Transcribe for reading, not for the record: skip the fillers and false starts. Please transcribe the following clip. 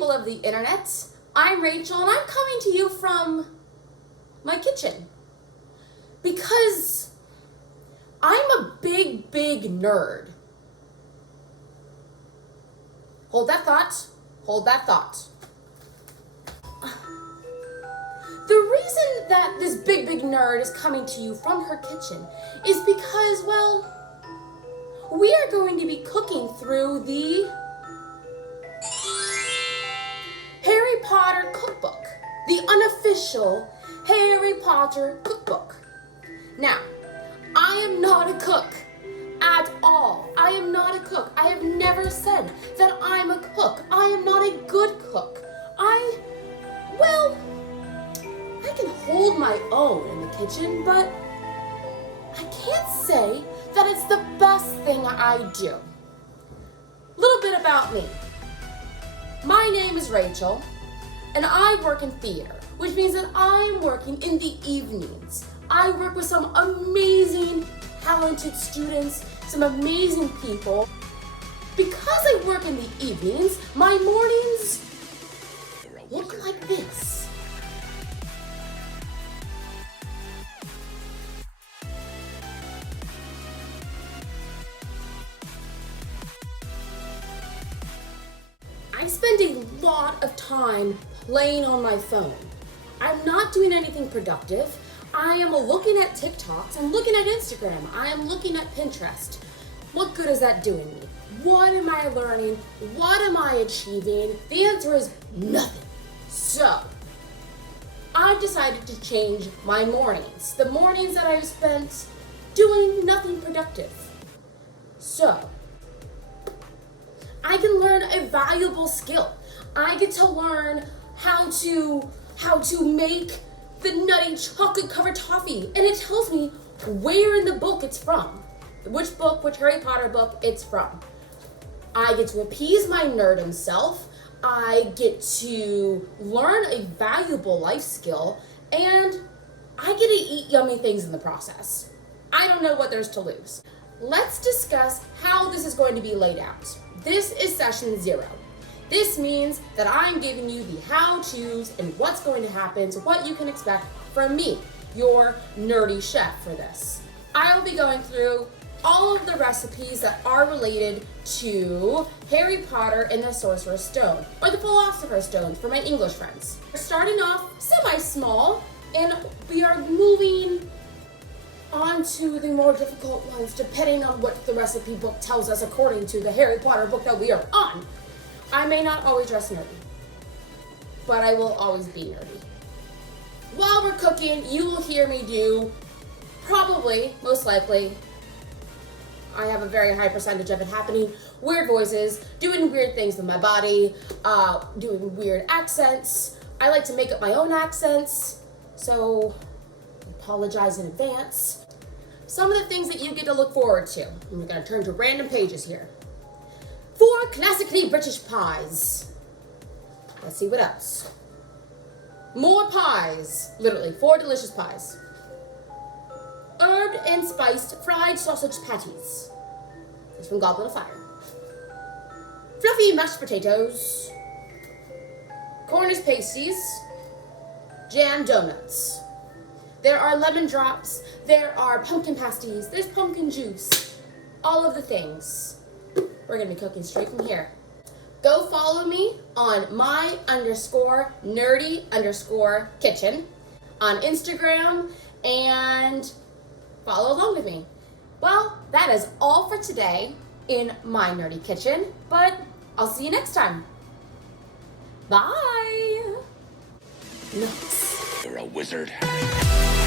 people of the internet. I'm Rachel and I'm coming to you from my kitchen because I'm a big nerd. Hold that thought. Hold that thought. The reason that this big nerd is coming to you from her kitchen is because, well, we are going to be cooking through the Harry Potter Cookbook, the unofficial Harry Potter Cookbook. Now, I am not a cook at all. I am not a cook. I have never said that I'm a cook. I am not a good cook. I can hold my own in the kitchen, but I can't say that it's the best thing I do. Little bit about me. My name is Rachel, and I work in theater, which means that I'm working in the evenings. I work with some amazing, talented students, some amazing people. Because I work in the evenings, my mornings look like this. I spend a lot of time playing on my phone. I'm not doing anything productive. I am looking at TikToks, I'm looking at Instagram, I am looking at Pinterest. What good is that doing me? What am I learning? What am I achieving? The answer is nothing. So, I've decided to change my mornings. The mornings that I've spent doing nothing productive. So, I can learn a valuable skill. I get to learn how to make the nutty chocolate covered toffee, and it tells me where in the book it's from, which Harry Potter book it's from. I get to appease my nerdum self. I get to learn a valuable life skill, and I get to eat yummy things in the process. I don't know what there's to lose. Let's discuss how this is going to be laid out. This is session 0. This means that I'm giving you the how-tos and what's going to happen, so what you can expect from me, your nerdy chef for this. I will be going through all of the recipes that are related to Harry Potter and the Sorcerer's Stone, or the Philosopher's Stone for my English friends. We're starting off semi-small, and we are moving on to the more difficult ones, depending on what the recipe book tells us according to the Harry Potter book that we are on. I may not always dress nerdy, but I will always be nerdy. While we're cooking, you will hear me do, probably, most likely, I have a very high percentage of it happening, weird voices, doing weird things with my body, doing weird accents. I like to make up my own accents, so apologize in advance. Some of the things that you get to look forward to. I'm gonna turn to random pages here. 4 classically British pies. Let's see what else. More pies. Literally, 4 delicious pies. Herbed and spiced fried sausage patties. It's from Goblet of Fire. Fluffy mashed potatoes. Cornish pasties. Jam donuts. There are lemon drops, there are pumpkin pasties, there's pumpkin juice, all of the things. We're gonna be cooking straight from here. Go follow me on MyNerdyKitchen on Instagram and follow along with me. Well, that is all for today in My Nerdy Kitchen, but I'll see you next time. Bye. Nice. You're a wizard, Harry.